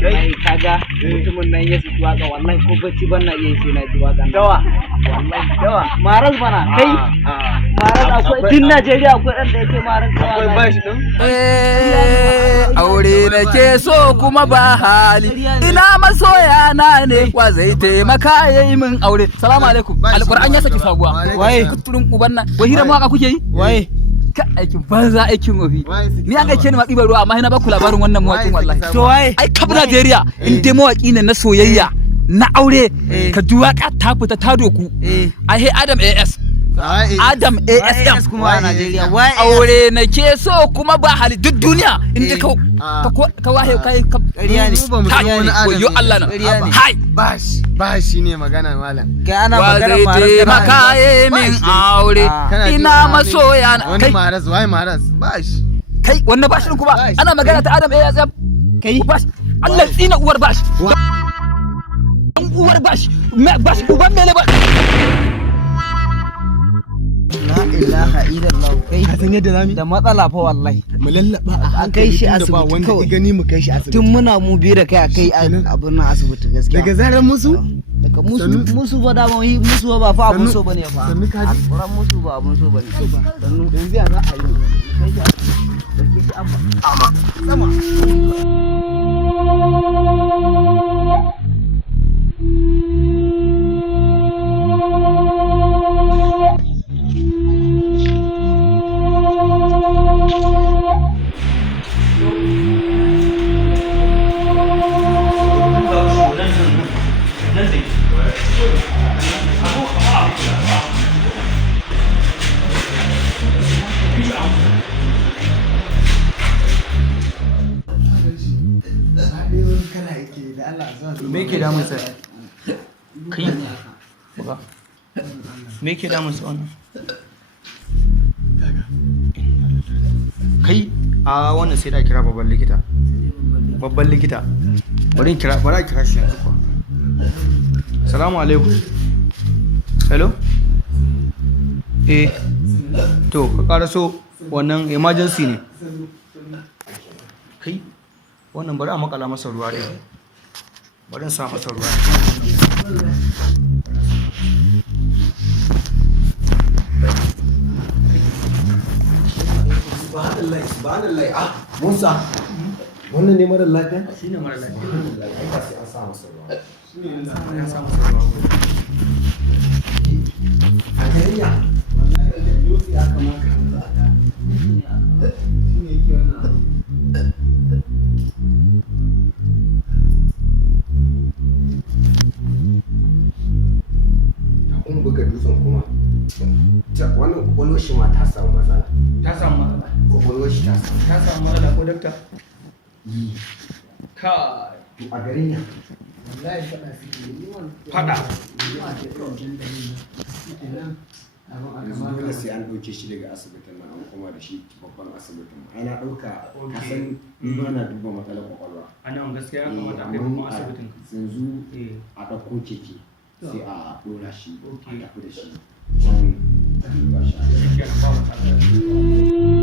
kai kaga mutumin nan ya saki waka wallahi ko bacci ban na iya sai na ji waka dawa wallahi dawa maras bana kai maras akwai din Najeriya akwai dan da yake maras akwai bashi din aure nake so kuma ba hali ina masoya na ne wa zai taimaka yayi min aure. Salamu alaikum. Alquran ya saki sabuwa. Waye kuturin uban nan wai hira mawaka kuke yi? Waye ka aikin banza aikin ofi ni an aike ni ma ɗiban ruwa amma ina ba ku labarin wannan mawakin wallahi. To waye ai kab Najeriya in dai mawaki ne na soyayya na aure ka ji waka ta fita ta doku ai Adam AS Adam ASM kuma a Najeriya aure nake so kuma ba hali duk duniya inda ka wahe kai ƙarya ne yo Allah na hai bashi ne magana malam kai ana magana maka min aure ina masoya kai wai maras bashi kai wannan bashi kuma ana magana ta Adam ASM kai bashi Allah tsina uwar bashi uwar bashi uban mele ba la ilaha illallah kai ka san yadda zamu da matsala fa wallahi mu lallaba a kai shi asibiti ba wanda ya gani mu kai shi asibiti tun muna mu biyu da kai akai abin nan asibiti gaskiya daga zaran musu daga musu ba da musu ba fa abun so bane fa alquran musu ba abun so bane sannu yanzu ya za a yi kai shi asibiti shi amma sama me ke damun sa kai buga me ke damun sa wannan kai a wannan sai da kira babban likita bari kira shi yanzu kuwa. Assalamu alaikum. Hello to ka karaso wannan emergency ne kai wannan bari a makala masa ruwa dai bari in sa masa ruwa subhanallah Musa wannan ne mara lafiya shine mara lafiya sai an sa masa ruwa ya sa masa ruwa Najeriya wallahi da dutse aka maka shine yake wannan buga dutsen kuma wannan kwakwalwar shi ma ta samu matsala kwakwalwar shi ta samu matsala ko dakta ka a gare ni wallahi fada yanzu dole sai an ɗauke shi daga asibitin nan an koma da shi babban asibitin ai na ɗauka ka san ni ba na duba matsalar kwakwalwa anan gaskiya ya kamata a kai babban asibitin yanzu a ɗauko keke sai a ɗora shi a tafi da shi Shikenan ba matsala.